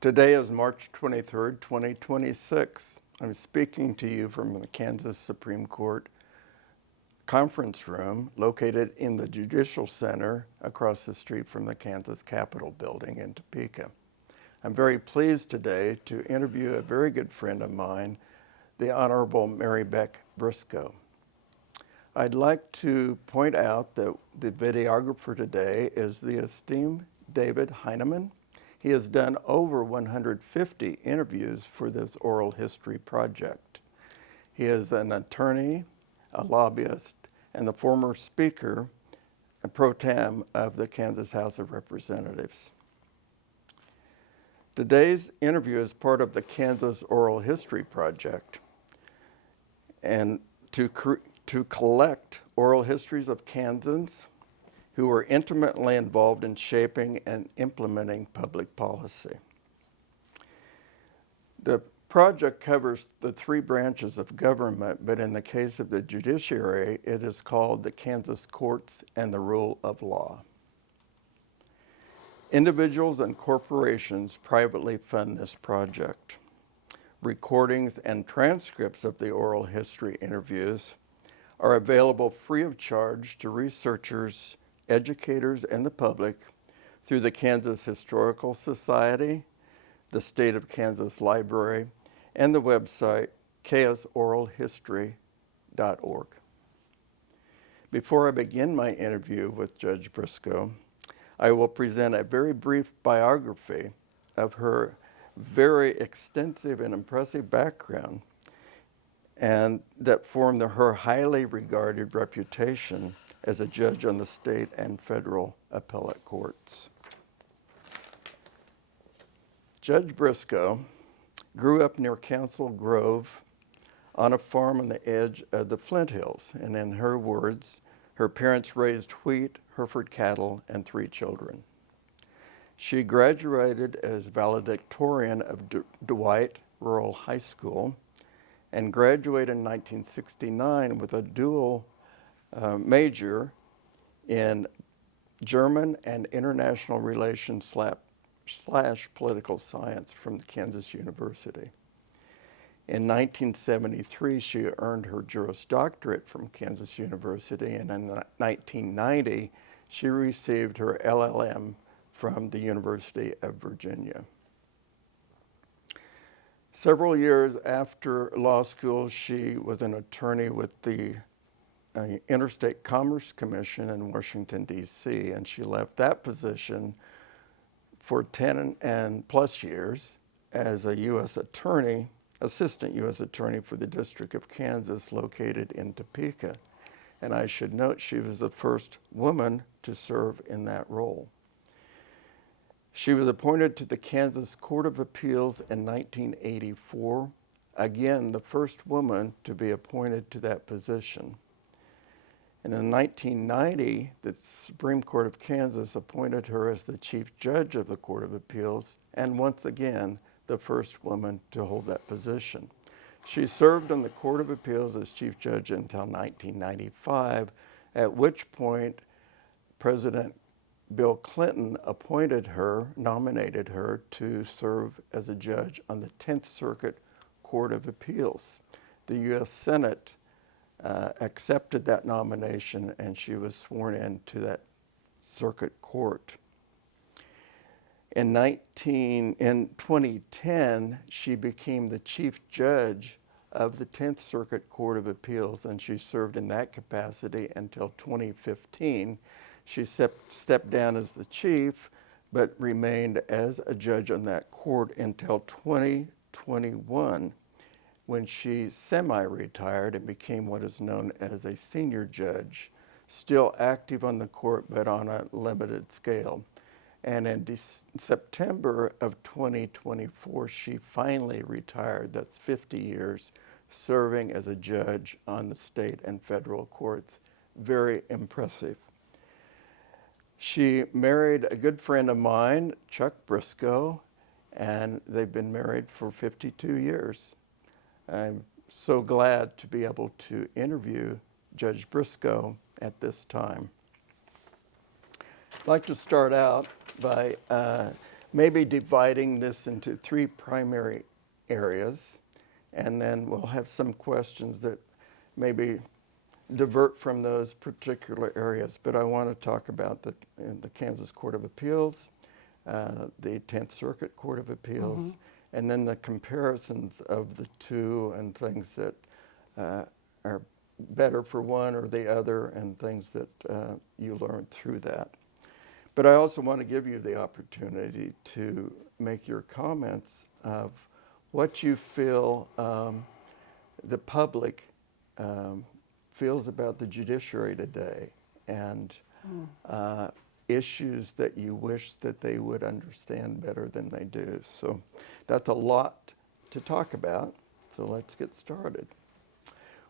Today is March 23rd, 2026. I'm speaking to you from the Kansas Supreme Court conference room located in the Judicial Center across the street from the Kansas Capitol building in Topeka. I'm very pleased today to interview a very good friend of mine, the Honorable Mary Beck Briscoe. I'd like to point out that the videographer today is the esteemed David Heineman. He has done over 150 interviews for this oral history project. He is an attorney, a lobbyist, and the former speaker pro tem of the Kansas House of Representatives. Today's interview is part of the Kansas Oral History Project, and to collect oral histories of Kansans who were intimately involved in shaping and implementing public policy. The project covers the three branches of government, but in the case of the judiciary, it is called the Kansas Courts and the Rule of Law. Individuals and corporations privately fund this project. Recordings and transcripts of the oral history interviews are available free of charge to researchers, educators, and the public through the Kansas Historical Society, the State of Kansas Library, and the website ksoralhistory.org. Before I begin my interview with Judge Briscoe, I will present a very brief biography of her very extensive and impressive background and that formed her highly regarded reputation as a judge on the state and federal appellate courts. Judge Briscoe grew up near Council Grove on a farm on the edge of the Flint Hills, and in her words, her parents raised wheat, Hereford cattle, and 3 children. She graduated as valedictorian of Dwight Rural High School and graduated in 1969 with a dual major in German and international relations / political science from the Kansas University. In 1973, she earned her Juris Doctorate from Kansas University, and in 1990, she received her LLM from the University of Virginia. Several years after law school, she was an attorney with the Interstate Commerce Commission in Washington, D.C., and she left that position for 10 and plus years as a U.S. attorney, assistant U.S. attorney for the District of Kansas located in Topeka. And I should note she was the first woman to serve in that role. She was appointed to the Kansas Court of Appeals in 1984, again, the first woman to be appointed to that position. And in 1990, the Supreme Court of Kansas appointed her as the Chief Judge of the Court of Appeals, and once again, the first woman to hold that position. She served on the Court of Appeals as Chief Judge until 1995, at which point President Bill Clinton nominated her to serve as a judge on the 10th Circuit Court of Appeals. The US Senate accepted that nomination, and she was sworn into that circuit court. In 2010, she became the chief judge of the 10th Circuit Court of Appeals, and she served in that capacity until 2015. She stepped down as the chief, but remained as a judge on that court until 2021, when she semi-retired and became what is known as a senior judge, still active on the court, but on a limited scale. And in September of 2024, she finally retired. That's 50 years serving as a judge on the state and federal courts. Very impressive. She married a good friend of mine, Chuck Briscoe, and they've been married for 52 years. I'm so glad to be able to interview Judge Briscoe at this time. I'd like to start out by maybe dividing this into 3 primary areas, and then we'll have some questions that maybe divert from those particular areas. But I want to talk about the Kansas Court of Appeals, the 10th Circuit Court of Appeals, and then the comparisons of the two and things that are better for one or the other, and things that you learn through that. But I also want to give you the opportunity to make your comments of what you feel the public feels about the judiciary today, and issues that you wish that they would understand better than they do. So that's a lot to talk about, so let's get started.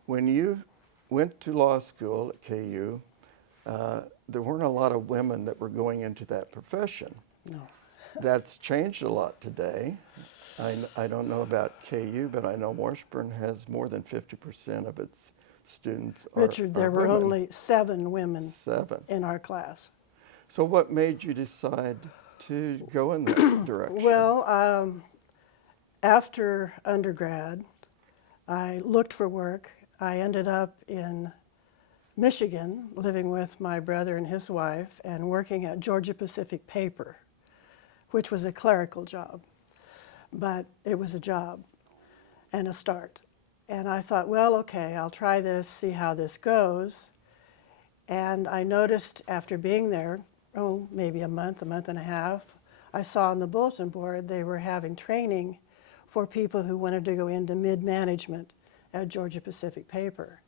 When you went to law school at KU, there weren't a lot of women that were going into that profession. No. That's changed a lot today. I don't know about KU, but I know Washburn has more than 50% of its students are Richard, there were women. only 7 women 7. in our class. So what made you decide to go in that direction? Well, after undergrad, I looked for work. I ended up in Michigan, living with my brother and his wife, and working at Georgia Pacific Paper, which was a clerical job. But it was a job and a start. And I thought, well, okay, I'll try this, see how this goes. And I noticed after being there, maybe a month and a half, I saw on the bulletin board they were having training for people who wanted to go into mid-management at Georgia Pacific Paper.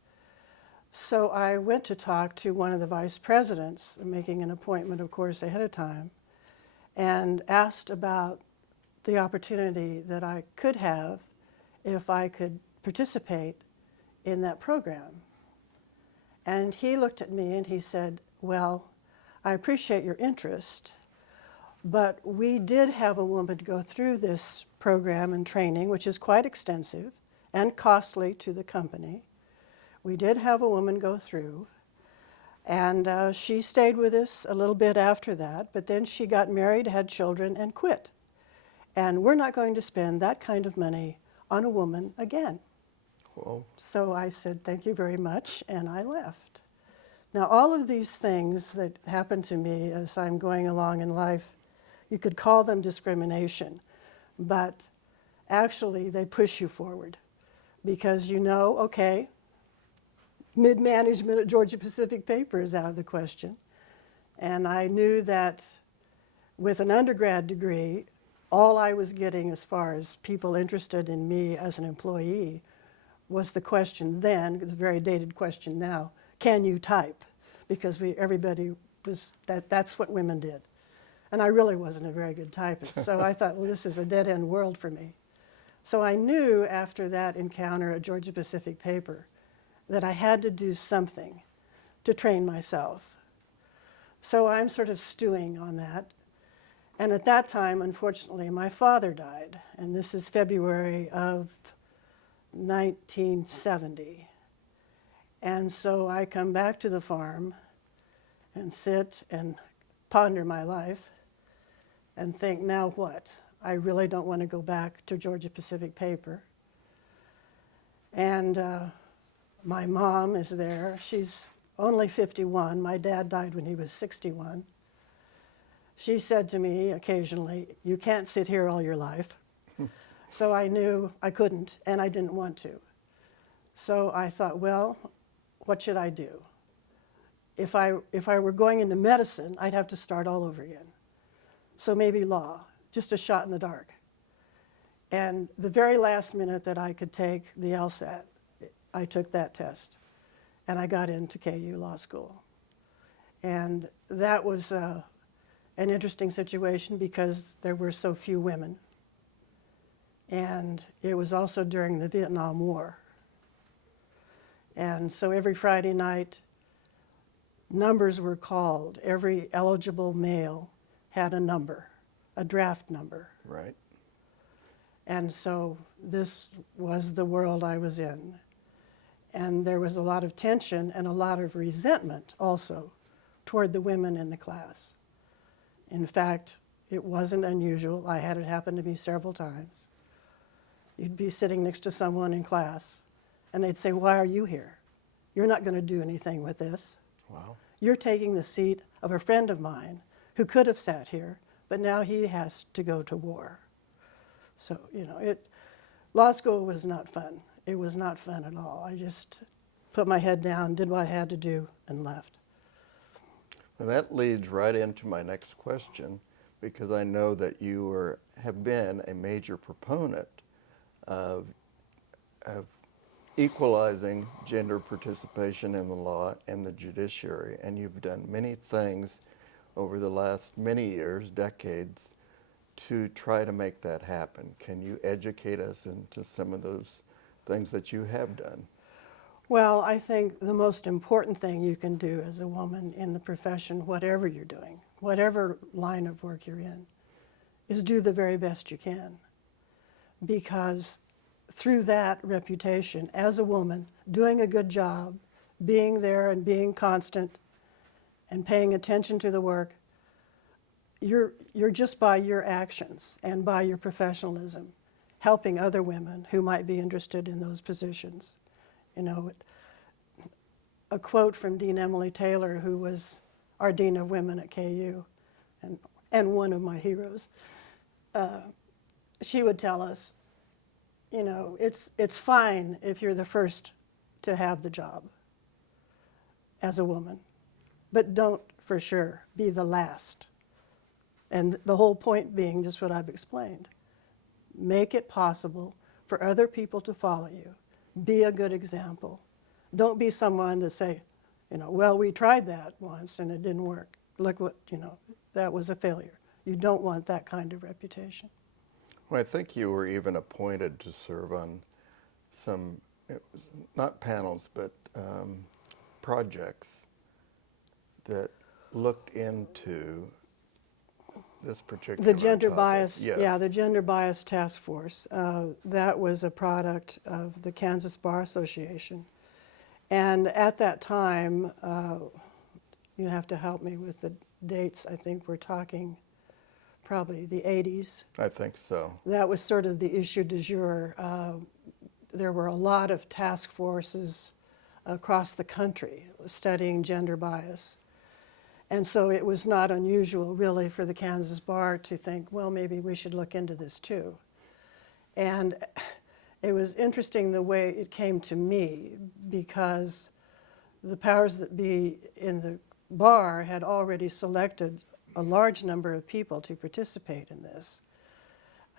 So I went to talk to one of the vice presidents, making an appointment, of course, ahead of time, and asked about the opportunity that I could have if I could participate in that program. And he looked at me and he said, well, I appreciate your interest, but we did have a woman go through this program and training, which is quite extensive and costly to the company. We did have a woman go through, and she stayed with us a little bit after that, but then she got married, had children, and quit. And we're not going to spend that kind of money on a woman again. Whoa. So I said, thank you very much, and I left. Now, all of these things that happen to me as I'm going along in life, you could call them discrimination, but actually they push you forward because you know, okay, mid-management at Georgia Pacific Paper is out of the question. And I knew that with an undergrad degree, all I was getting as far as people interested in me as an employee was the question then, it's a very dated question now, can you type? Because everybody was, that's what women did. And I really wasn't a very good typist. So I thought, well, this is a dead-end world for me. So I knew after that encounter at Georgia Pacific Paper that I had to do something to train myself. So I'm sort of stewing on that. And at that time, unfortunately, my father died. And this is February of 1970. And so I come back to the farm and sit and ponder my life and think, now what? I really don't want to go back to Georgia Pacific Paper. And my mom is there. She's only 51. My dad died when he was 61. She said to me occasionally, you can't sit here all your life. So I knew I couldn't, and I didn't want to. So I thought, well, what should I do? If I were going into medicine, I'd have to start all over again. So maybe law, just a shot in the dark. And the very last minute that I could take the LSAT, I took that test, and I got into KU Law School. And that was an interesting situation because there were so few women. And it was also during the Vietnam War. And so every Friday night, numbers were called. Every eligible male had a number, a draft number. Right. And so this was the world I was in. And there was a lot of tension and a lot of resentment also toward the women in the class. In fact, It wasn't unusual. I had it happen to me several times. You'd be sitting next to someone in class, and they'd say, "Why are you here? You're not going to do anything with this. Wow. You're taking the seat of a friend of mine who could have sat here, but now he has to go to war." So, law school was not fun. It was not fun at all. I just put my head down, did what I had to do, and left. And that leads right into my next question, because I know that you have been a major proponent of equalizing gender participation in the law and the judiciary, and you've done many things over the last many years, decades, to try to make that happen. Can you educate us into some of those things that you have done? Well, I think the most important thing you can do as a woman in the profession, whatever you're doing, whatever line of work you're in, is do the very best you can. Because through that reputation, as a woman, doing a good job, being there and being constant and paying attention to the work, you're just by your actions and by your professionalism helping other women who might be interested in those positions. A quote from Dean Emily Taylor, who was our Dean of Women at KU and one of my heroes. She would tell us, it's fine if you're the first to have the job as a woman, but don't for sure be the last. And the whole point being just what I've explained. Make it possible for other people to follow you. Be a good example. Don't be someone to say, well, we tried that once and it didn't work. Look what, that was a failure. You don't want that kind of reputation. Well, I think you were even appointed to serve on some, it was not panels, but projects that look into this particular The gender topic. bias, Yes. yeah, the gender bias task force. That was a product of the Kansas Bar Association. And at that time, you have to help me with the dates. I think we're talking probably the 80s. I think so. That was sort of the issue du jour. There were a lot of task forces across the country studying gender bias. And so it was not unusual, really, for the Kansas Bar to think, well, maybe we should look into this too. And it was interesting the way it came to me, because the powers that be in the bar had already selected a large number of people to participate in this.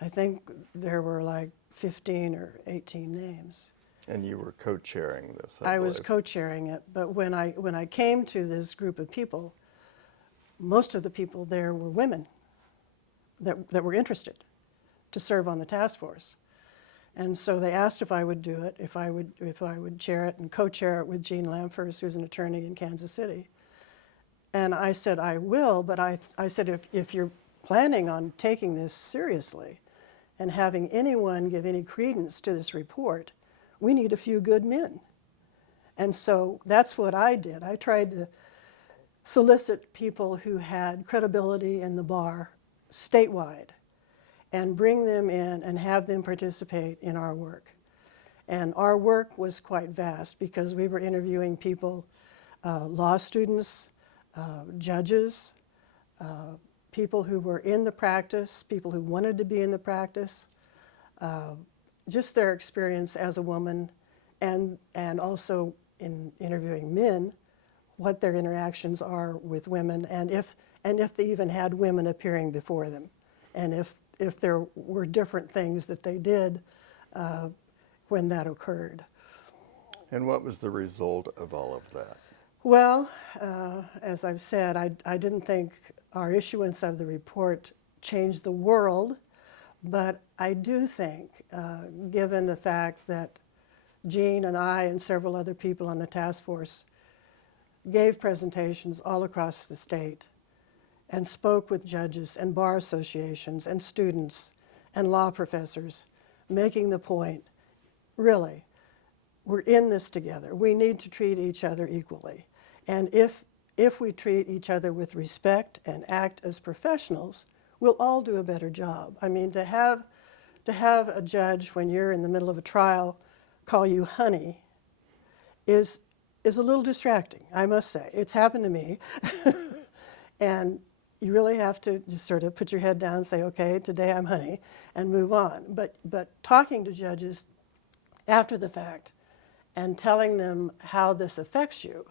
I think there were like 15 or 18 names. And you were co-chairing this, I was believe. co-chairing it, but when I came to this group of people, most of the people there were women that were interested to serve on the task force. And so they asked if I would do it, if I would chair it and co-chair it with Jean Lamfers, who's an attorney in Kansas City. And I said, I will, but I said, if you're planning on taking this seriously and having anyone give any credence to this report, we need a few good men. And so that's what I did. I tried to solicit people who had credibility in the bar statewide and bring them in and have them participate in our work. And our work was quite vast because we were interviewing people, law students, judges, people who were in the practice, people who wanted to be in the practice, just their experience as a woman, and also in interviewing men, what their interactions are with women, and if they even had women appearing before them, and if there were different things that they did when that occurred. And what was the result of all of that? Well, as I've said, I didn't think our issuance of the report changed the world, but I do think, given the fact that Jean and I and several other people on the task force gave presentations all across the state and spoke with judges and bar associations and students and law professors, making the point, really, we're in this together. We need to treat each other equally. And if we treat each other with respect and act as professionals, we'll all do a better job. I mean, to have a judge when you're in the middle of a trial call you honey is a little distracting, I must say. It's happened to me. And you really have to just sort of put your head down and say, okay, today I'm honey, and move on. But talking to judges after the fact and telling them how this affects you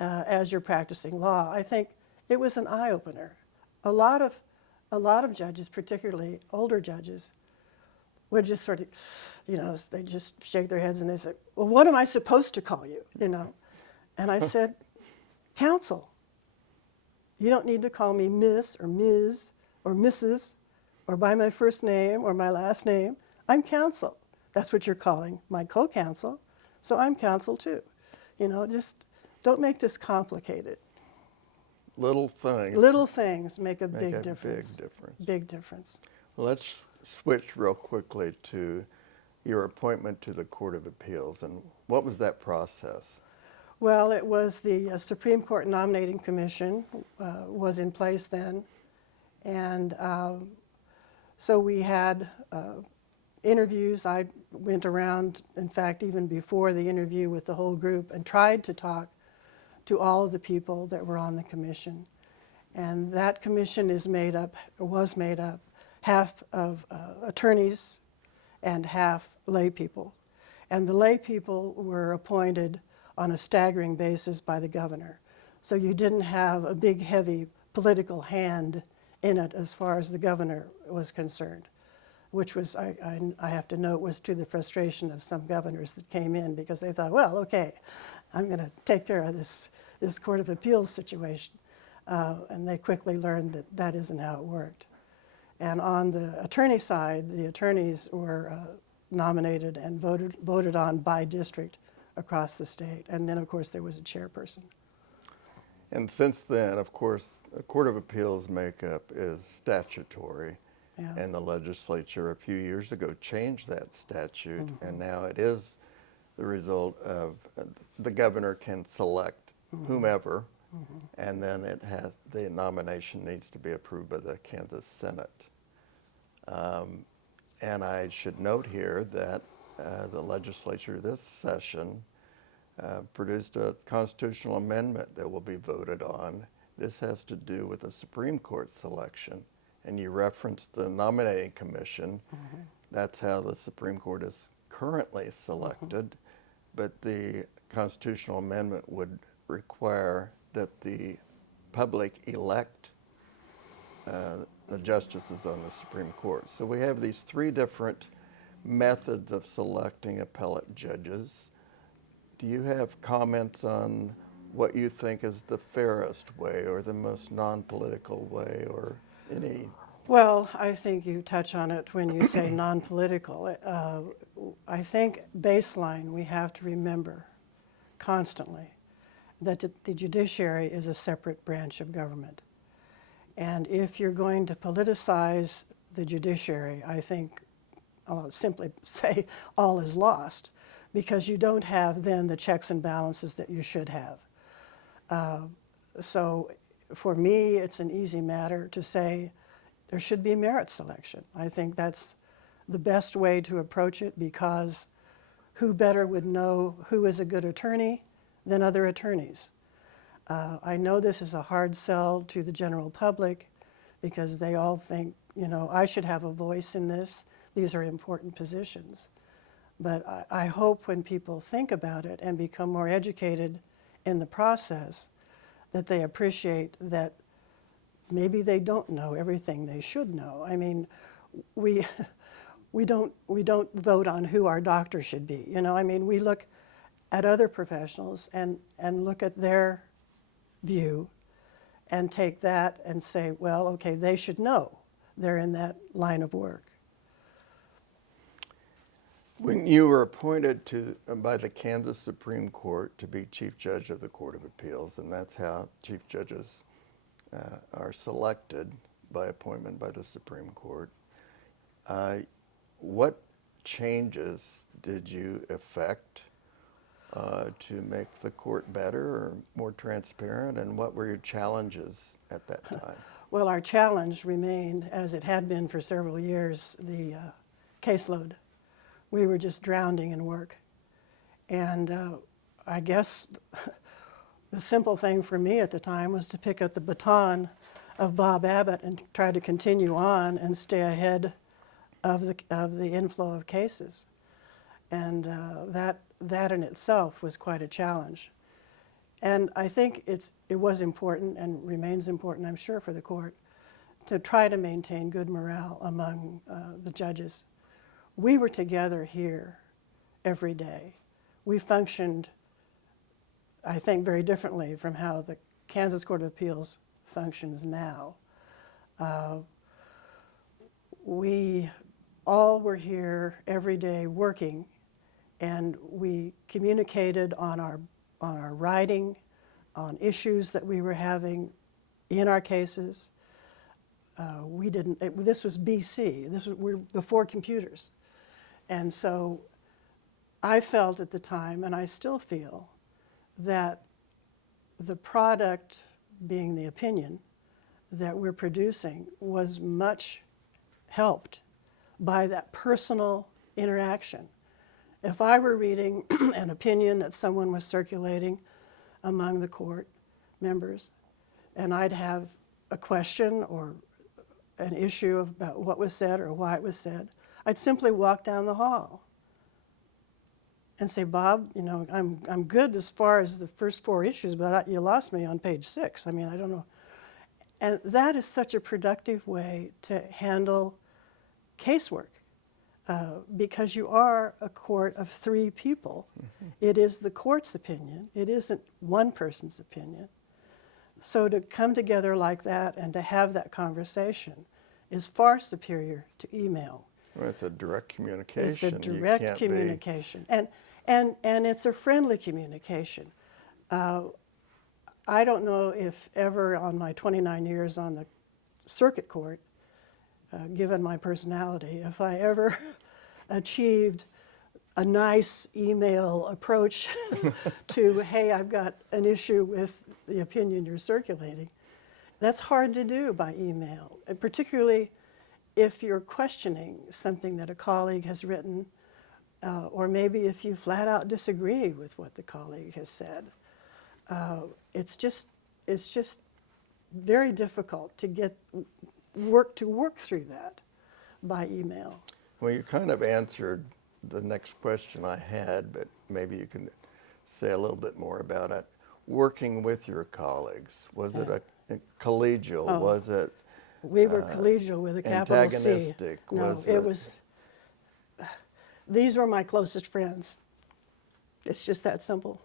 as you're practicing law, I think it was an eye-opener. A lot of judges, particularly older judges, would just sort of, they just shake their heads and they say, well, what am I supposed to call you, And I said, counsel. You don't need to call me Miss or Ms. or Mrs. or by my first name or my last name. I'm counsel. That's what you're calling my co-counsel, so I'm counsel too. Just don't make this complicated. Little things make a big difference. Big difference. Well, let's switch real quickly to your appointment to the Court of Appeals. And what was that process? Well, it was the Supreme Court Nominating Commission was in place then. And so we had interviews. I went around, in fact, even before the interview with the whole group and tried to talk to all of the people that were on the commission. And that commission was made up half of attorneys and half lay people. And the lay people were appointed on a staggering basis by the governor. So you didn't have a big, heavy political hand in it as far as the governor was concerned, which was, I have to note, was to the frustration of some governors that came in because they thought, well, okay, I'm going to take care of this Court of Appeals situation. And they quickly learned that that isn't how it worked. And on the attorney side, the attorneys were nominated and voted on by district across the state. And then, of course, there was a chairperson. And since then, of course, the Court of Appeals makeup is statutory. Yeah. And the legislature a few years ago changed that statute. And now it is the result of the governor can select whomever, and then the nomination needs to be approved by the Kansas Senate. And I should note here that the legislature this session produced a constitutional amendment that will be voted on. This has to do with the Supreme Court selection. And you referenced the nominating commission. That's how the Supreme Court is currently selected. But the constitutional amendment would require that the public elect the justices on the Supreme Court. So we have these three different methods of selecting appellate judges. Do you have comments on what you think is the fairest way or the most non-political way or any? Well, I think you touch on it when you say non-political. I think baseline we have to remember constantly that the judiciary is a separate branch of government. And if you're going to politicize the judiciary, I think I'll simply say all is lost because you don't have then the checks and balances that you should have. So for me, it's an easy matter to say there should be merit selection. I think that's the best way to approach it because who better would know who is a good attorney than other attorneys? I know this is a hard sell to the general public because they all think, I should have a voice in this. These are important positions. But I hope when people think about it and become more educated in the process, that they appreciate that maybe they don't know everything they should know. I mean, we don't vote on who our doctor should be. I mean, we look at other professionals and look at their view and take that and say, well, okay, they should know. They're in that line of work. When you were appointed by the Kansas Supreme Court to be Chief Judge of the Court of Appeals, and that's how Chief Judges are selected by appointment by the Supreme Court, what changes did you effect to make the court better or more transparent, and what were your challenges at that time? Well, our challenge remained, as it had been for several years, the caseload. We were just drowning in work. And I guess the simple thing for me at the time was to pick up the baton of Bob Abbott and try to continue on and stay ahead of the inflow of cases. And that in itself was quite a challenge. And I think it was important and remains important, I'm sure, for the court to try to maintain good morale among the judges. We were together here every day. We functioned, I think, very differently from how the Kansas Court of Appeals functions now. We all were here every day working, and we communicated on our writing, on issues that we were having in our cases. This was BC. We're before computers. And so I felt at the time, and I still feel, that the product, being the opinion that we're producing, was much helped by that personal interaction. If I were reading an opinion that someone was circulating among the court members, and I'd have a question or an issue about what was said or why it was said, I'd simply walk down the hall and say, Bob, I'm good as far as the first 4 issues, but you lost me on page 6. I mean, I don't know. And that is such a productive way to handle casework. Because you are a court of 3 people. Mm-hmm. It is the court's opinion. It isn't one person's opinion. So to come together like that and to have that conversation is far superior to email. Well, it's a direct communication. It's a direct communication. And it's a friendly communication. I don't know if ever on my 29 years on the circuit court, given my personality, if I ever achieved a nice email approach to, hey, I've got an issue with the opinion you're circulating. That's hard to do by email, and particularly if you're questioning something that a colleague has written, or maybe if you flat out disagree with what the colleague has said. It's just very difficult to get work through that by email. Well, you kind of answered the next question I had, but maybe you can say a little bit more about it. Working with your colleagues, was it a collegial? Oh, was it we were collegial with a capital C. Antagonistic? No, it was. These were my closest friends. It's just that simple.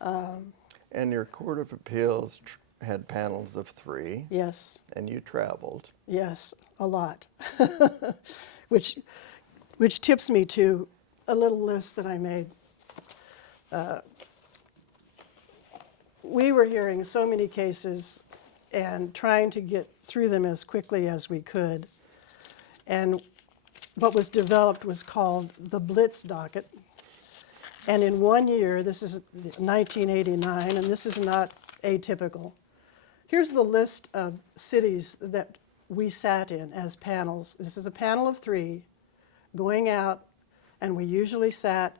And your Court of Appeals had panels of 3. Yes. And you traveled. Yes, a lot. which tips me to a little list that I made. We were hearing so many cases and trying to get through them as quickly as we could. And what was developed was called the Blitz Docket. And in 1 year, this is 1989, and this is not atypical. Here's the list of cities that we sat in as panels. This is a panel of 3 going out, and we usually sat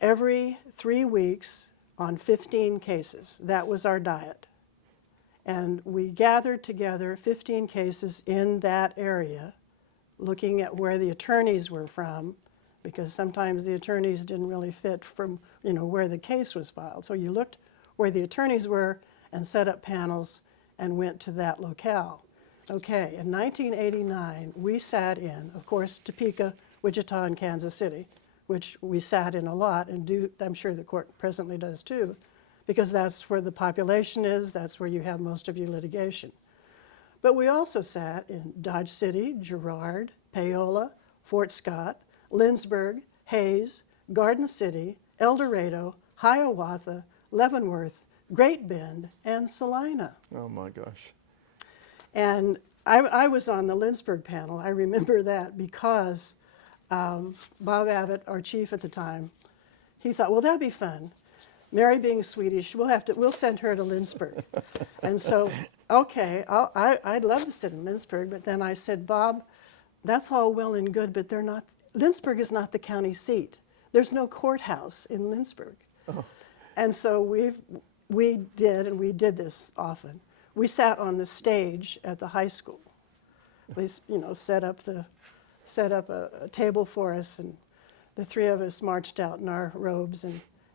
every 3 weeks on 15 cases. That was our diet. And we gathered together 15 cases in that area, looking at where the attorneys were from, because sometimes the attorneys didn't really fit from where the case was filed. So you looked where the attorneys were and set up panels and went to that locale. Okay, in 1989, we sat in, of course, Topeka, Wichita, and Kansas City, which we sat in a lot, and I'm sure the court presently does too, because that's where the population is, that's where you have most of your litigation. But we also sat in Dodge City, Girard, Paola, Fort Scott, Lindsborg, Hayes, Garden City, El Dorado, Hiawatha, Leavenworth, Great Bend, and Salina. Oh my gosh. And I was on the Lindsborg panel. I remember that because Bob Abbott, our chief at the time, he thought, well, that'd be fun. Mary being Swedish, we'll send her to Lindsborg. And so okay, I'd love to sit in Lynchburg, but then I said, Bob, that's all well and good, but they're not, Lynchburg is not the county seat. There's no courthouse in Lynchburg. Oh. And so we did this often. We sat on the stage at the high school. At least, set up a table for us, and the three of us marched out in our robes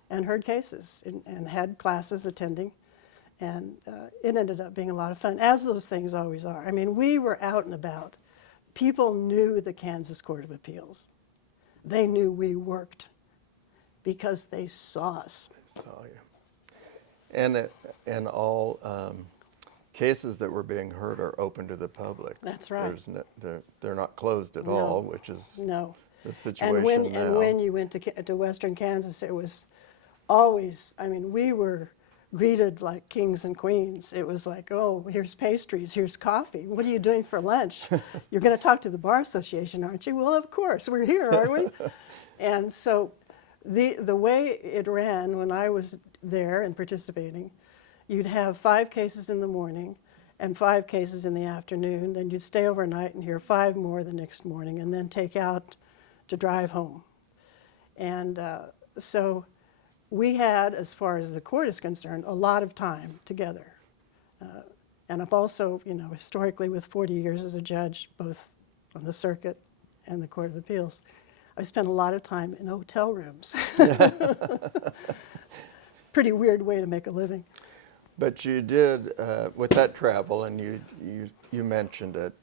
and heard cases and had classes attending. And it ended up being a lot of fun, as those things always are. I mean, we were out and about. People knew the Kansas Court of Appeals. They knew we worked because they saw us. Saw you. And all cases that were being heard are open to the public. That's right. They're not closed at all, which is the situation now. And when you went to Western Kansas, it was always, I mean, we were greeted like kings and queens. It was like, oh, here's pastries, here's coffee. What are you doing for lunch? You're going to talk to the Bar Association, aren't you? Well, of course, we're here, aren't we? And so the way it ran when I was there and participating, you'd have 5 cases in the morning and 5 cases in the afternoon. Then you'd stay overnight and hear 5 more the next morning, and then take out to drive home. And so we had, as far as the court is concerned, a lot of time together. And I've also, historically, with 40 years as a judge, both on the circuit and the Court of Appeals, I spent a lot of time in hotel rooms. Pretty weird way to make a living. But you did, with that travel, and you mentioned it,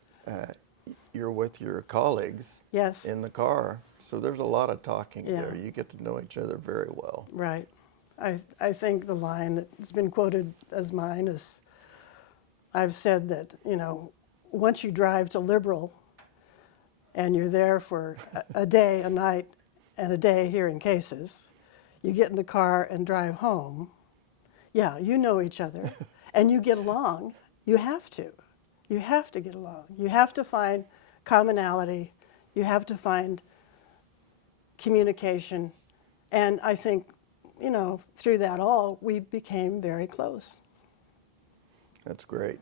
you're with your colleagues in the car. So there's a lot of talking there. You get to know each other very well. Right. I think the line that's been quoted as mine is, I've said that, once you drive to Liberal and you're there for a day, a night, and a day hearing cases, you get in the car and drive home. Yeah, you know each other, and you get along. You have to. You have to get along. You have to find commonality. You have to find communication. And I think, through that all, we became very close. That's great.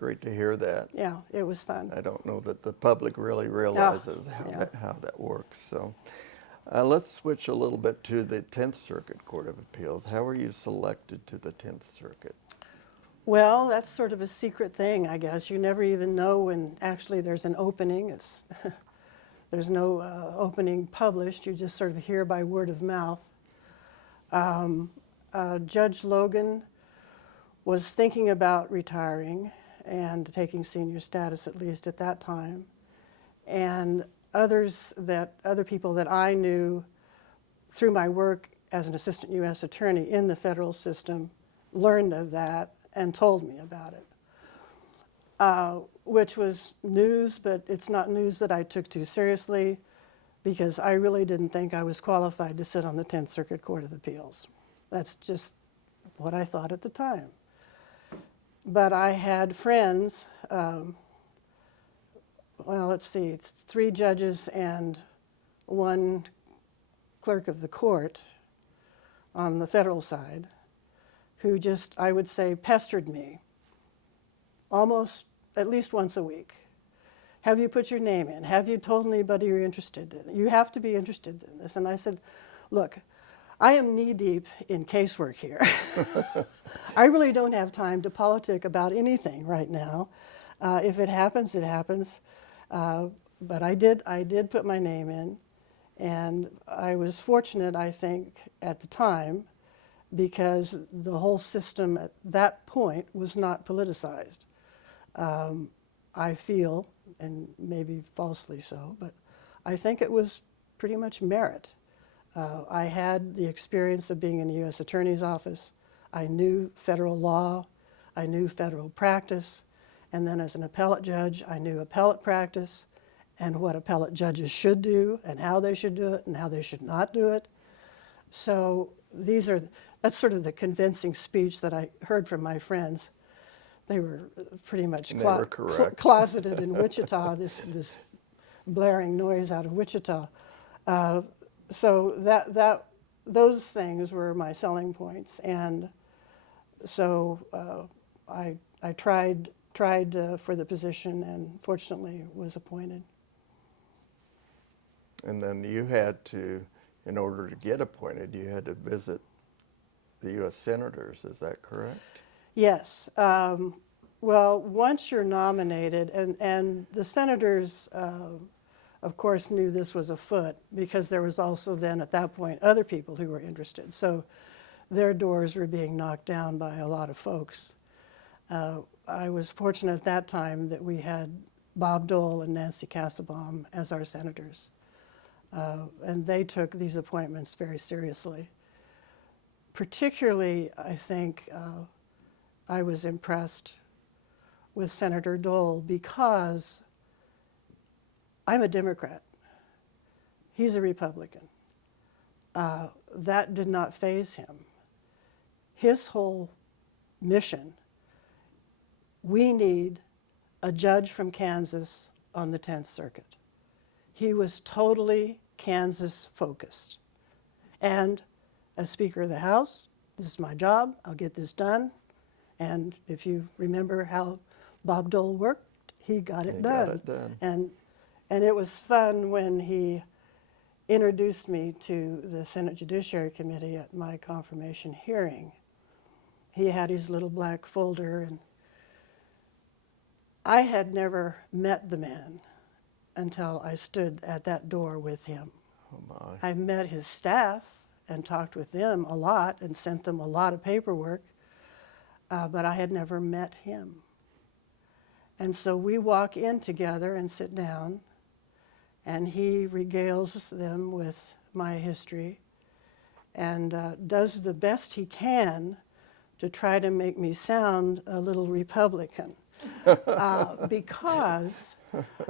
Great to hear that. Yeah, it was fun. I don't know that the public really realizes how that works. So let's switch a little bit to the 10th Circuit Court of Appeals. How were you selected to the 10th Circuit? Well, that's sort of a secret thing, I guess. You never even know when actually there's an opening. There's no opening published. You just sort of hear by word of mouth. Judge Logan was thinking about retiring and taking senior status, at least at that time. And other people that I knew through my work as an assistant U.S. attorney in the federal system learned of that and told me about it, which was news, but it's not news that I took too seriously, because I really didn't think I was qualified to sit on the 10th Circuit Court of Appeals. That's just what I thought at the time. But I had friends, let's see, it's 3 judges and 1 clerk of the court on the federal side, who just, I would say, pestered me almost at least once a week. Have you put your name in? Have you told anybody you're interested in it? You have to be interested in this. And I said, look, I am knee-deep in casework here. I really don't have time to politic about anything right now. If it happens, it happens. But I did put my name in. And I was fortunate, I think, at the time, because the whole system at that point was not politicized. I feel, and maybe falsely so, but I think it was pretty much merit. I had the experience of being in the U.S. Attorney's Office. I knew federal law. I knew federal practice. And then as an appellate judge, I knew appellate practice and what appellate judges should do and how they should do it and how they should not do it. So that's sort of the convincing speech that I heard from my friends. They were pretty much closeted in Wichita, this blaring noise out of Wichita. So those things were my selling points, and so I tried for the position and fortunately was appointed. And then you had to, in order to get appointed, you had to visit the US Senators, is that correct? Yes. Well, once you're nominated, and the senators, of course, knew this was afoot because there was also then at that point other people who were interested. So their doors were being knocked down by a lot of folks. I was fortunate at that time that we had Bob Dole and Nancy Kassebaum as our senators. And they took these appointments very seriously. Particularly, I think, I was impressed with Senator Dole because I'm a Democrat. He's a Republican. That did not faze him. His whole mission, we need a judge from Kansas on the 10th Circuit. He was totally Kansas focused. And as Speaker of the House, this is my job, I'll get this done. And if you remember how Bob Dole worked, he got it done. And it was fun when he introduced me to the Senate Judiciary Committee at my confirmation hearing. He had his little black folder, and I had never met the man until I stood at that door with him. Oh my. I met his staff and talked with them a lot and sent them a lot of paperwork, but I had never met him. And so we walk in together and sit down, and he regales them with my history and does the best he can to try to make me sound a little Republican. Because,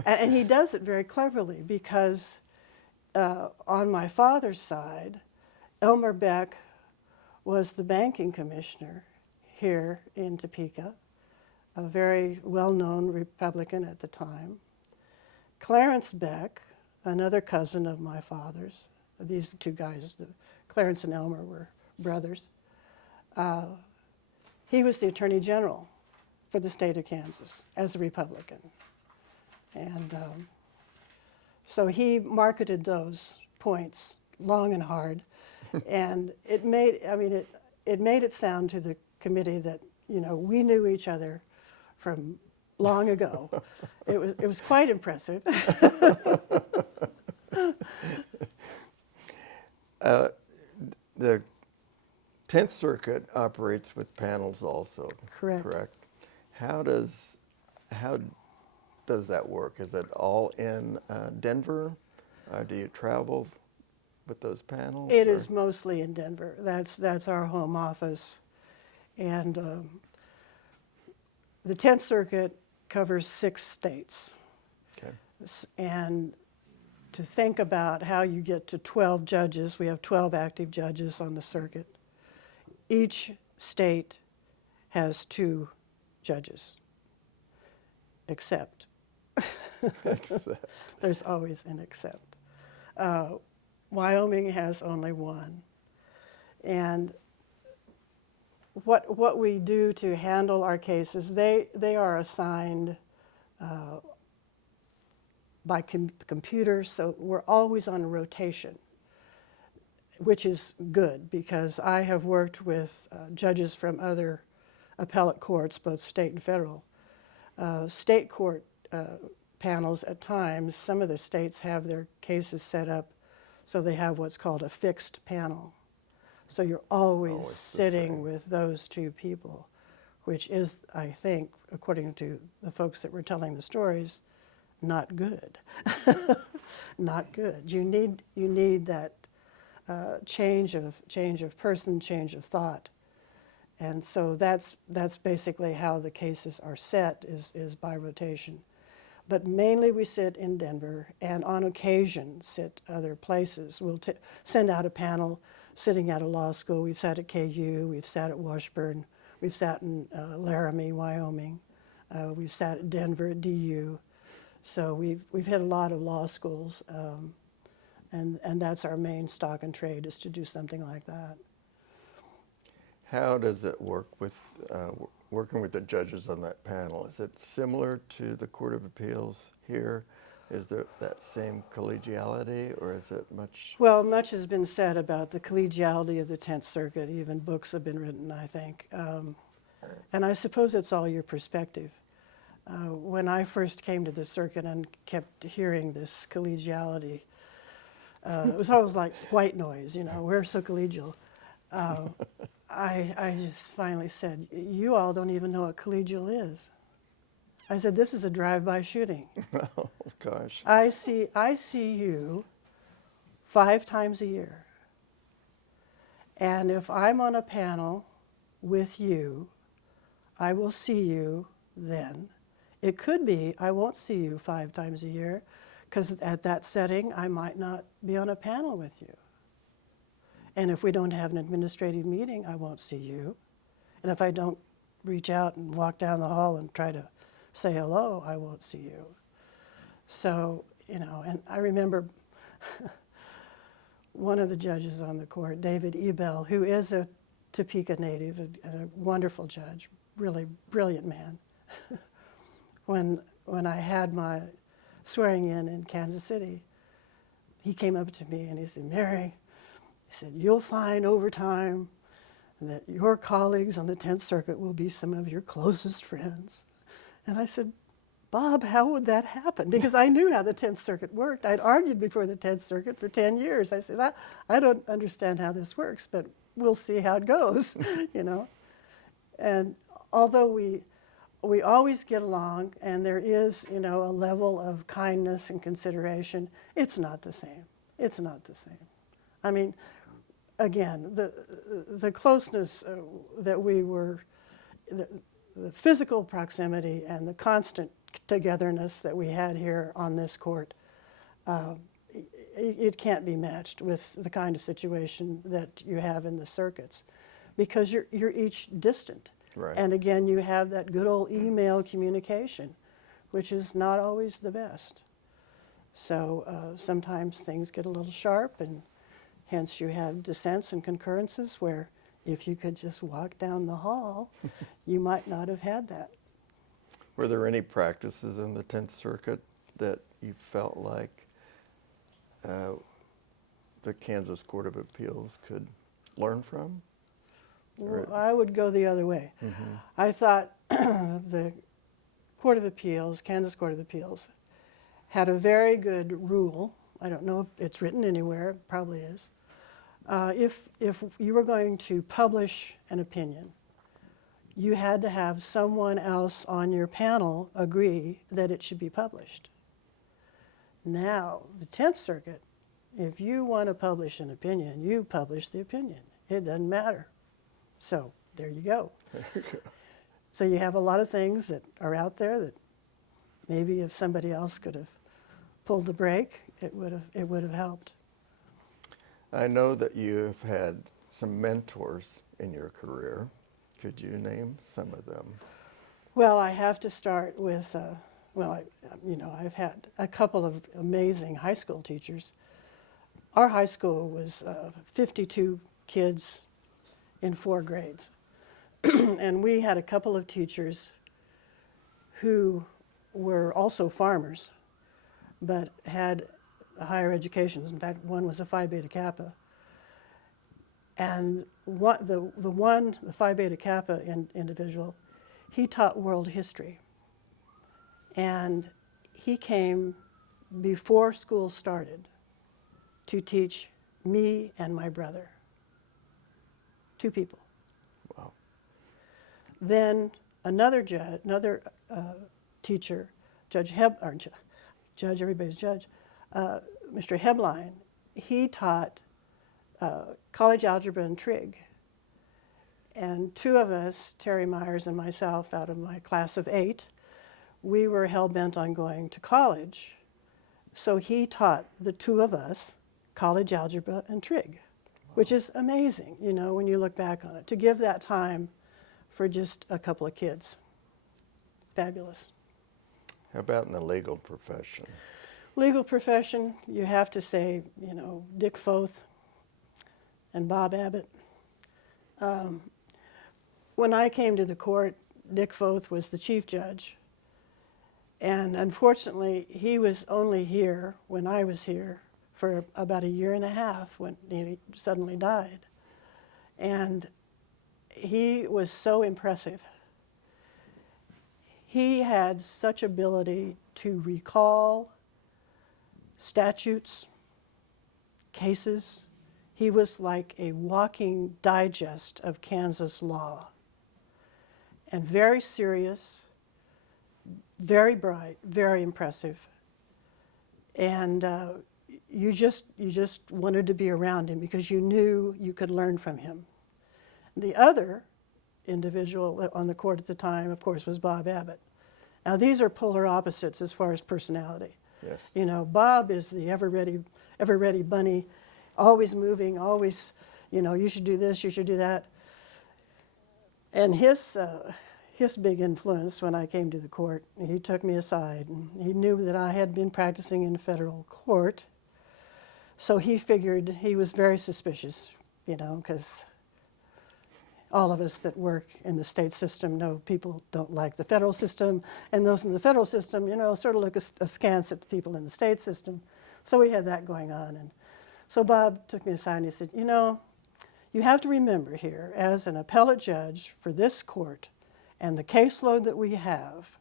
and he does it very cleverly, because on my father's side, Elmer Beck was the banking commissioner here in Topeka, a very well-known Republican at the time. Clarence Beck, another cousin of my father's, these two guys, Clarence and Elmer were brothers, he was the Attorney General for the state of Kansas as a Republican. And so he marketed those points long and hard. And it made, it made it sound to the committee that, we knew each other from long ago. It was quite impressive. The 10th Circuit operates with panels also. Correct. How does that work? Is it all in Denver? Do you travel with those panels? It is mostly in Denver. That's our home office. And the 10th Circuit covers 6 states. Okay. And to think about how you get to 12 judges, we have 12 active judges on the circuit. Each state has 2 judges, except. There's always an except. Wyoming has only 1. And what we do to handle our cases, they are assigned by computers, so we're always on rotation, which is good because I have worked with judges from other appellate courts, both state and federal. State court panels at times, some of the states have their cases set up so they have what's called a fixed panel. So you're always sitting with those 2 people, which is, I think, according to the folks that were telling the stories, not good. Not good. You need that change of person, change of thought. And so that's basically how the cases are set, is by rotation. But mainly we sit in Denver, and on occasion sit other places. We'll send out a panel sitting at a law school. We've sat at KU, we've sat at Washburn, we've sat in Laramie, Wyoming, we've sat at Denver at DU. So we've hit a lot of law schools, and that's our main stock and trade, is to do something like that. How does it work with working with the judges on that panel, is it similar to the Court of Appeals here? Is there that same collegiality, or is it much? Well, much has been said about the collegiality of the 10th Circuit. Even books have been written, I think. And I suppose it's all your perspective. When I first came to the circuit and kept hearing this collegiality, it was always like white noise, you know, we're so collegial. I just finally said, you all don't even know what collegial is. I said, this is a drive-by shooting. Oh, gosh. I see you 5 times a year. And if I'm on a panel with you, I will see you then. It could be I won't see you 5 times a year, because at that setting, I might not be on a panel with you. And if we don't have an administrative meeting, I won't see you. And if I don't reach out and walk down the hall and try to say hello, I won't see you. So, you know, and I remember one of the judges on the court, David Ebel, who is a Topeka native, a wonderful judge, really brilliant man. When I had my swearing in Kansas City, he came up to me and he said, Mary, he said, you'll find over time that your colleagues on the 10th Circuit will be some of your closest friends. And I said, Bob, how would that happen? Because I knew how the 10th Circuit worked. I'd argued before the 10th Circuit for 10 years. I said, I don't understand how this works, but we'll see how it goes, you know. And although we always get along and there is, you know, a level of kindness and consideration, it's not the same. It's not the same. I mean, again, the closeness that we were, the physical proximity and the constant togetherness that we had here on this court, it can't be matched with the kind of situation that you have in the circuits, because you're each distant. Right. And again, you have that good old email communication, which is not always the best. So sometimes things get a little sharp, and hence you have dissents and concurrences where if you could just walk down the hall, you might not have had that. Were there any practices in the 10th Circuit that you felt like the Kansas Court of Appeals could learn from? Well, I would go the other way. Mm-hmm. I thought the Court of Appeals, Kansas Court of Appeals, had a very good rule. I don't know if it's written anywhere, it probably is. If you were going to publish an opinion, you had to have someone else on your panel agree that it should be published. Now, the 10th Circuit, if you want to publish an opinion, you publish the opinion. It doesn't matter. So there you go. So you have a lot of things that are out there that maybe if somebody else could have pulled the brake, it would have helped. I know that you have had some mentors in your career. Could you name some of them? Well, I have to start with, I've had a couple of amazing high school teachers. Our high school was 52 kids in 4 grades. And we had a couple of teachers who were also farmers, but had higher educations. In fact, one was a Phi Beta Kappa. And the Phi Beta Kappa individual, he taught world history. And he came before school started to teach me and my brother. 2 people. Wow. Then another teacher, Judge, everybody's judge, Mr. Hebline, he taught college algebra and trig. And 2 of us, Terry Myers and myself, out of my class of 8, we were hell-bent on going to college. So he taught the 2 of us college algebra and trig, which is amazing, you know, when you look back on it, to give that time for just a couple of kids. Fabulous. How about in the legal profession? Legal profession, you have to say, you know, Dick Foth and Bob Abbott. When I came to the court, Dick Foth was the chief judge. And unfortunately, he was only here when I was here for about a year and a half when he suddenly died. And he was so impressive. He had such ability to recall statutes, cases. He was like a walking digest of Kansas law. And very serious, very bright, very impressive. And you just wanted to be around him because you knew you could learn from him. The other individual on the court at the time, of course, was Bob Abbott. Now, these are polar opposites as far as personality. Yes. You know, Bob is the ever-ready bunny, always moving, always, you should do this, you should do that. And his big influence when I came to the court, he took me aside, and he knew that I had been practicing in federal court, so he figured he was very suspicious, because all of us that work in the state system know people don't like the federal system, and those in the federal system, sort of look askance at people in the state system. So we had that going on. And so Bob took me aside and he said, you have to remember here, as an appellate judge for this court and the caseload that we have,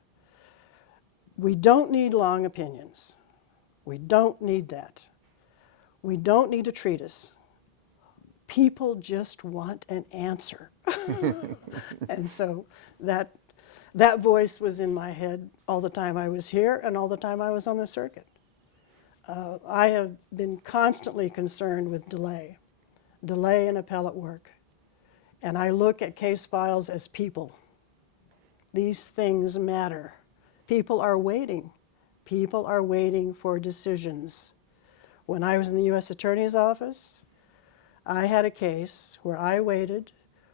we don't need long opinions. We don't need that. We don't need a treatise. People just want an answer. And so that voice was in my head all the time I was here and all the time I was on the circuit. I have been constantly concerned with delay in appellate work. And I look at case files as people. These things matter. People are waiting. People are waiting for decisions. When I was in the US Attorney's Office, I had a case where I waited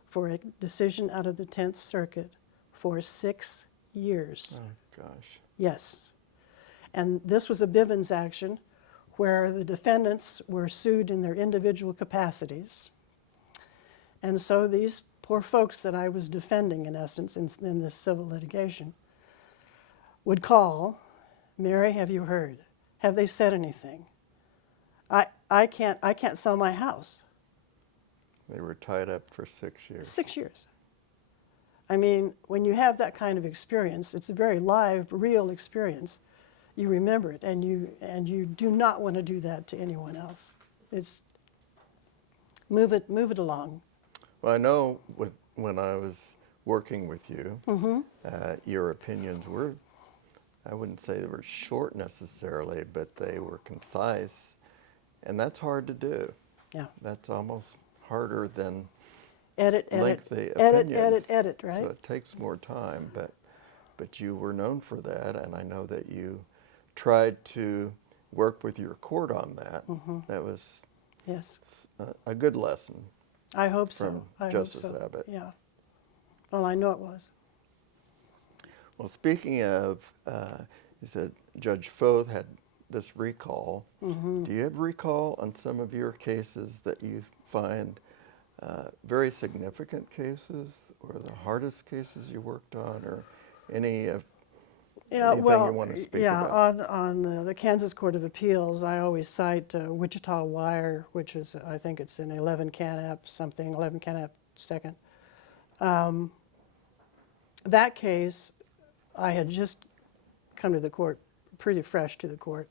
for a decision out of the 10th Circuit for 6 years. Oh, gosh. Yes. And this was a Bivens action where the defendants were sued in their individual capacities. And so these poor folks that I was defending, in essence, in this civil litigation, would call, Mary, have you heard? Have they said anything? I can't sell my house. They were tied up for 6 years. 6 years. I mean, when you have that kind of experience, it's a very live, real experience. You remember it, and you do not want to do that to anyone else. It's move it along. Well, I know when I was working with you, your opinions were, I wouldn't say they were short necessarily, but they were concise, and that's hard to do. Yeah. That's almost harder than lengthy opinions. Edit, right? So it takes more time, but you were known for that, and I know that you tried to work with your court on that. That was a good lesson. I hope so. From I Justice hope so. Abbott. Yeah. Well, I know it was. Well, speaking of, you said Judge Foth had this recall. Do you have recall on some of your cases that you find very significant cases, or the hardest cases you worked on, or anything you want to speak about? On the Kansas Court of Appeals, I always cite Wichita Wire, which is, I think it's in 11 Canap something, 11 Canap second. That case, I had just come to the court, pretty fresh to the court,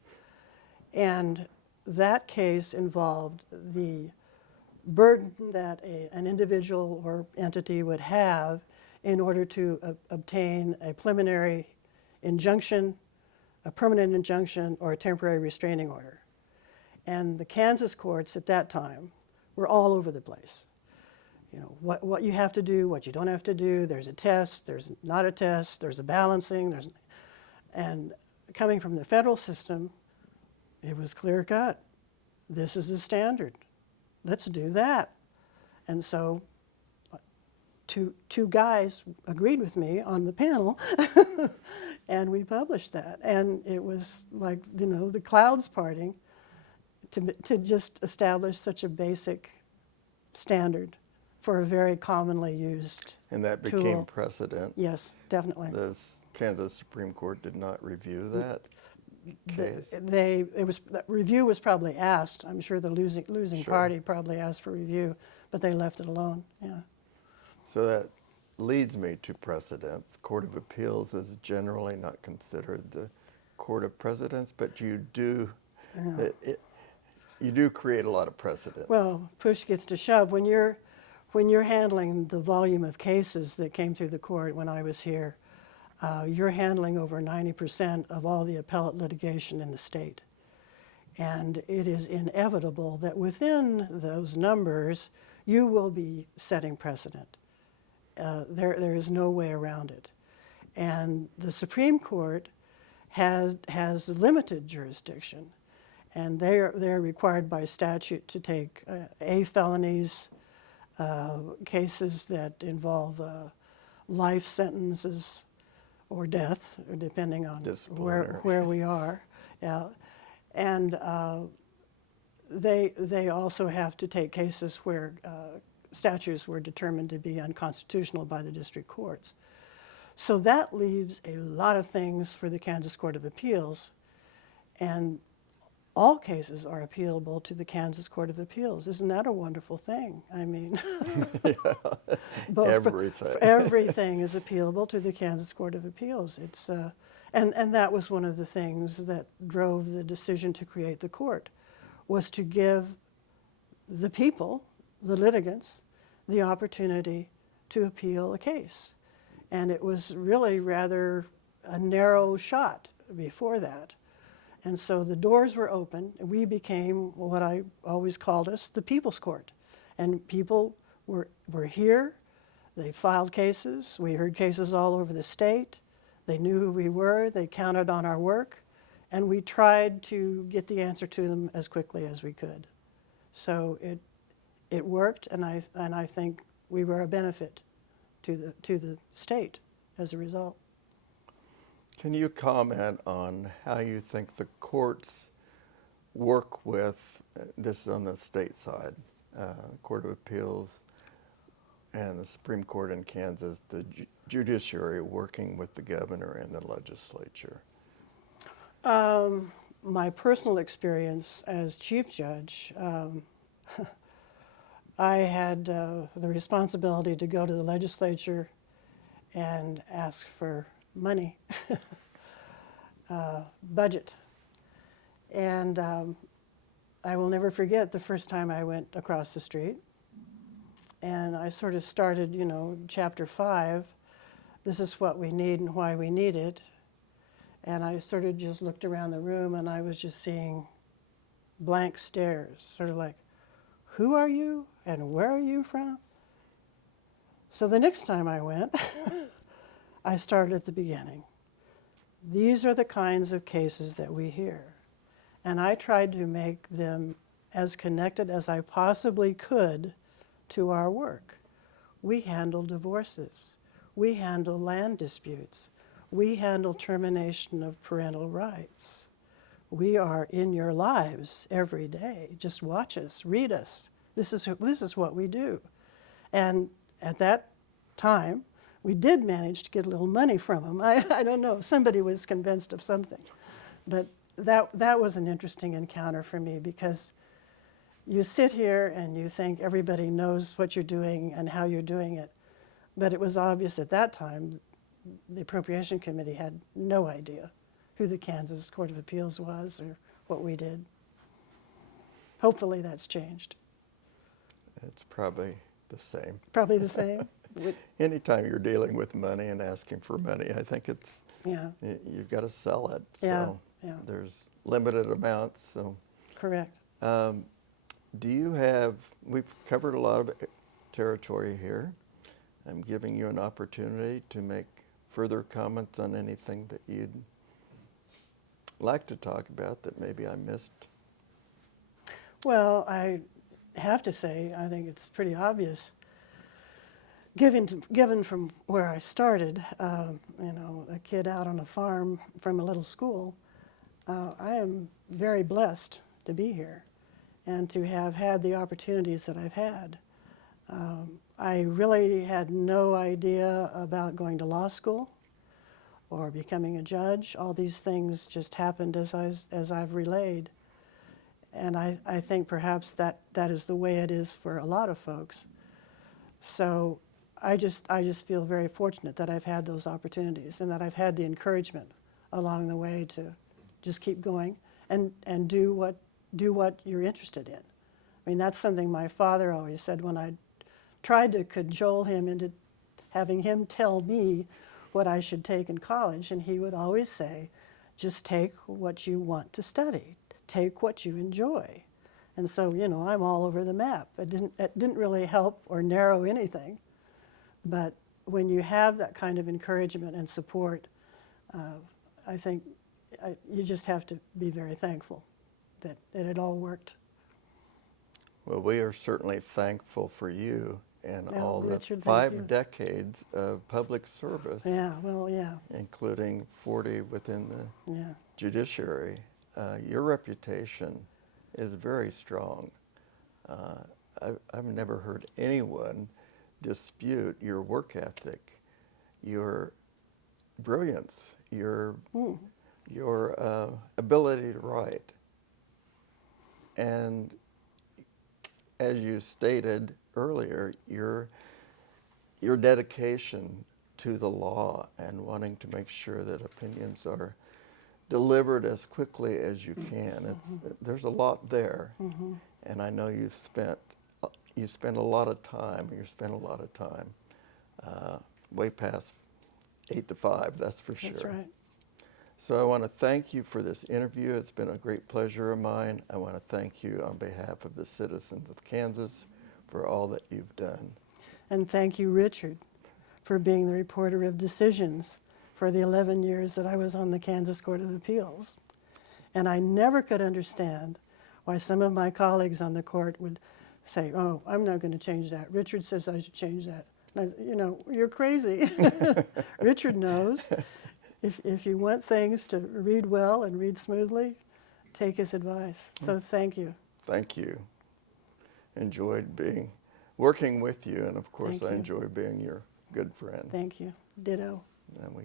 and that case involved the burden that an individual or entity would have in order to obtain a preliminary injunction, a permanent injunction, or a temporary restraining order. And the Kansas courts at that time were all over the place. What you have to do, what you don't have to do, there's a test, there's not a test, there's a balancing, and coming from the federal system, it was clear cut. This is the standard. Let's do that. And so two guys agreed with me on the panel, and we published that. And it was like, the clouds parting to just establish such a basic standard for a very commonly used And that became tool. precedent. Yes, definitely. The Kansas Supreme Court did not review that case. That review was probably asked. I'm sure the losing Sure. party probably asked for review, but they left it alone. Yeah. So that leads me to precedents. Court of Appeals is generally not considered the court of precedents, but you do you do create a lot of precedents. Well, push gets to shove when you're handling the volume of cases that came through the court when I was here. You're handling over 90% of all the appellate litigation in the state. And it is inevitable that within those numbers, you will be setting precedent. There is no way around it. And the Supreme Court has limited jurisdiction. And they're required by statute to take A felonies, cases that involve life sentences, or death, depending on where we are. Yeah. And they also have to take cases where statutes were determined to be unconstitutional by the district courts. So that leaves a lot of things for the Kansas Court of Appeals, and all cases are appealable to the Kansas Court of Appeals. Isn't that a wonderful thing? I mean, Everything. Everything is appealable to the Kansas Court of Appeals. It's and that was one of the things that drove the decision to create the court, was to give the people, the litigants, the opportunity to appeal a case. And it was really rather a narrow shot before that. And so the doors were open, and we became what I always called us, the People's Court. And people were here, they filed cases, we heard cases all over the state, they knew who we were, they counted on our work, and we tried to get the answer to them as quickly as we could. So it worked, and I think we were a benefit to the state as a result. Can you comment on how you think the courts work with, this is on the state side, Court of Appeals and the Supreme Court in Kansas, the judiciary working with the governor and the legislature? My personal experience as chief judge, I had the responsibility to go to the legislature and ask for money, budget. And I will never forget the first time I went across the street. And I sort of started, chapter 5, this is what we need and why we need it. And I sort of just looked around the room, and I was just seeing blank stares, sort of like, who are you and where are you from? So the next time I went, I started at the beginning. These are the kinds of cases that we hear. And I tried to make them as connected as I possibly could to our work. We handle divorces. We handle land disputes. We handle termination of parental rights. We are in your lives every day. Just watch us, read us. This is what we do. And at that time, we did manage to get a little money from them. I don't know, somebody was convinced of something. But that was an interesting encounter for me, because you sit here and you think everybody knows what you're doing and how you're doing it. But it was obvious at that time, the Appropriation Committee had no idea who the Kansas Court of Appeals was or what we did. Hopefully that's changed. It's probably the same. Probably the same. Anytime you're dealing with money and asking for money, I think it's, Yeah. you've got to sell it. Yeah, So yeah. there's limited amounts. So Correct. do you have, we've covered a lot of territory here. I'm giving you an opportunity to make further comments on anything that you'd like to talk about that maybe I missed. Well, I have to say, I think it's pretty obvious, given from where I started, a kid out on a farm from a little school, I am very blessed to be here and to have had the opportunities that I've had. I really had no idea about going to law school or becoming a judge. All these things just happened as I've relayed. And I think perhaps that is the way it is for a lot of folks. So I just feel very fortunate that I've had those opportunities and that I've had the encouragement along the way to just keep going and do what you're interested in. I mean, that's something my father always said when I tried to cajole him into having him tell me what I should take in college, and he would always say, just take what you want to study, take what you enjoy. And so, you know, I'm all over the map. It didn't really help or narrow anything, but when you have that kind of encouragement and support, I think you just have to be very thankful that it all worked. Well, we are certainly thankful for you and Oh, all Richard, the thank you. 5 decades of public service, Yeah, well, yeah, including 40 within the yeah. judiciary. Your reputation is very strong. I've never heard anyone dispute your work ethic, your brilliance, your ability to write. And as you stated earlier, your dedication to the law and wanting to make sure that opinions are delivered as quickly as you can. There's a lot there, and I know you spent a lot of time. You spent a lot of time, way past 8 to 5. That's for sure. That's right. So I want to thank you for this interview. It's been a great pleasure of mine. I want to thank you on behalf of the citizens of Kansas for all that you've done. And thank you, Richard, for being the reporter of decisions for the 11 years that I was on the Kansas Court of Appeals. And I never could understand why some of my colleagues on the court would say, oh, I'm not going to change that. Richard says I should change that. And I, you know, you're crazy. Richard knows. If you want things to read well and read smoothly, take his advice. So thank you. Thank you. Enjoyed working with you, and of course Thank I you. enjoy being your good friend. Thank you. Ditto. And we